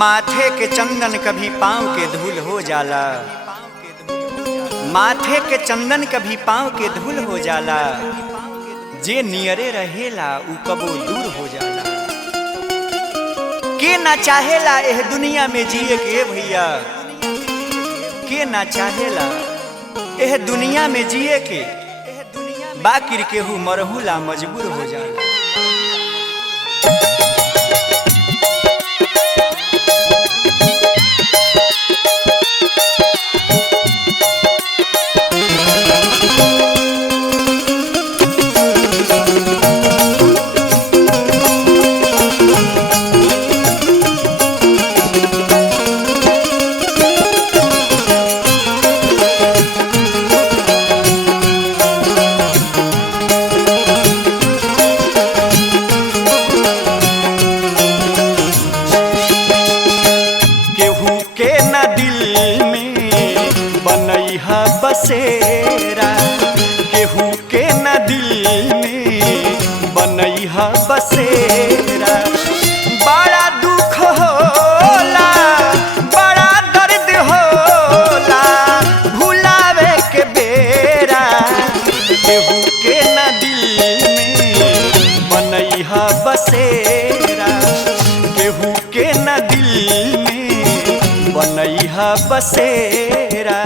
माथे के चंदन कभी पाँव के धूल हो जाला, माथे के चंदन कभी पाँव के धूल हो जाला, जे नियरे रहेला उ कबो दूर हो जाला। के ना चाहेला एह दुनिया में जिए के भैया, के ना चाहेला एह दुनिया में जिए के, बाकिर केहू मरहुला मजबूर हो जाला। बसेरा केहू के न दिल में बनैहा बसेरा, बड़ा दुख होला बड़ा दर्द होला भुलावे के बेरा, केहू के न दिल में बनैहा बसेरा, केहू के न दिल में बनैहा बसेरा।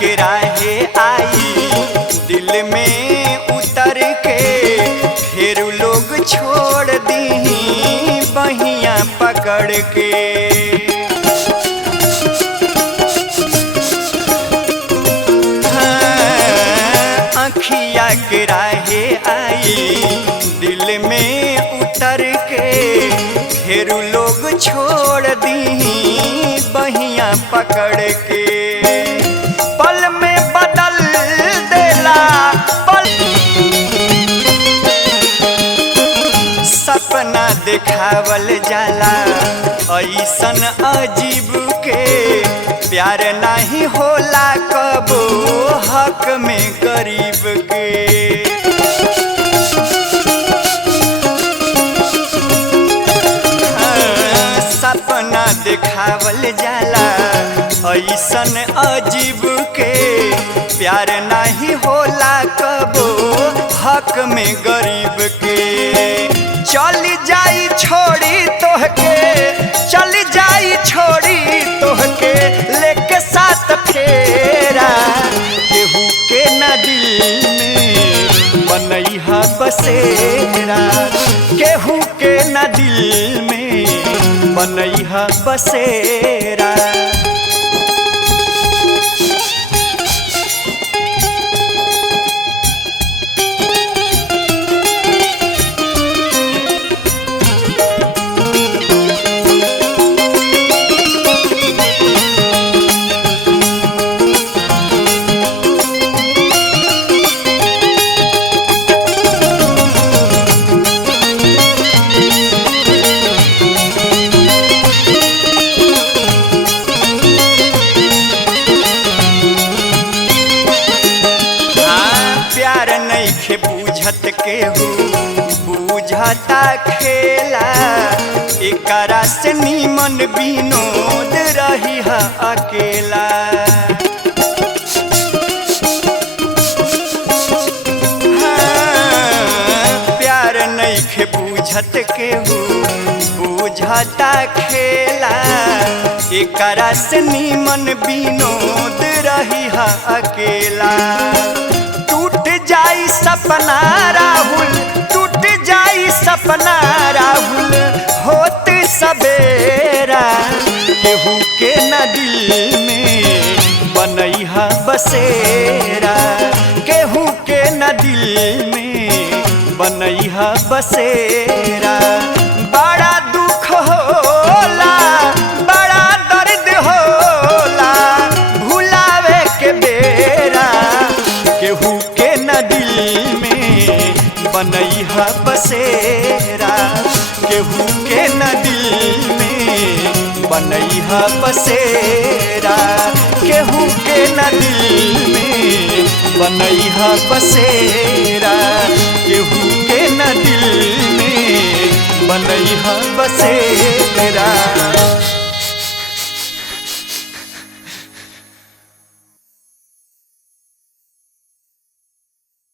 के राहे आई दिल में उतर के, फिर लोग छोड़ दी बहिया पकड़ के। हाँ, अखिया के राहे आई दिल में उतर के, फिर लोग छोड़ दी बहिया पकड़ के। पल में बदल देला पल, सपना दिखावल जाला ऐसन अजीब के, प्यार नहीं होला कबो हक में गरीब के। सपना दिखावल जाला ऐसन अजीब के, प्यार नहीं होला कबो हक में गरीब के। चल जाई छोड़ी तोहके, चल जाई छोड़ी तोहके लेके साथ फेरा, केहू के न दिल में बनैहा बसेरा, केहू के न दिल में बनैहा बसेरा। बूझत केहू बूझता खेला, एकरा से नीमन विनोद रही है अकेला। हाँ, प्यार नइखे बूझत केहू बूझता खेला, एकरा से नीमन विनोद रही है अकेला। टूट जाई सपना राहुल, टूट जाई सपना राहुल होत सवेरा। केहू के न दिल में बनैहा बसेरा, केहू के न दिल में बनैहा बसेरा। बड़ा दुख होला, बड़ा दर्द होला भुलावे के बेरा। केहू के न दिल में बनैहा बसेरा, केहू के न दिल में बनैहा बसेरा, केहू के न दिल में बनैहा बसेरा, केहू के न दिल में बनैहा बसेरा।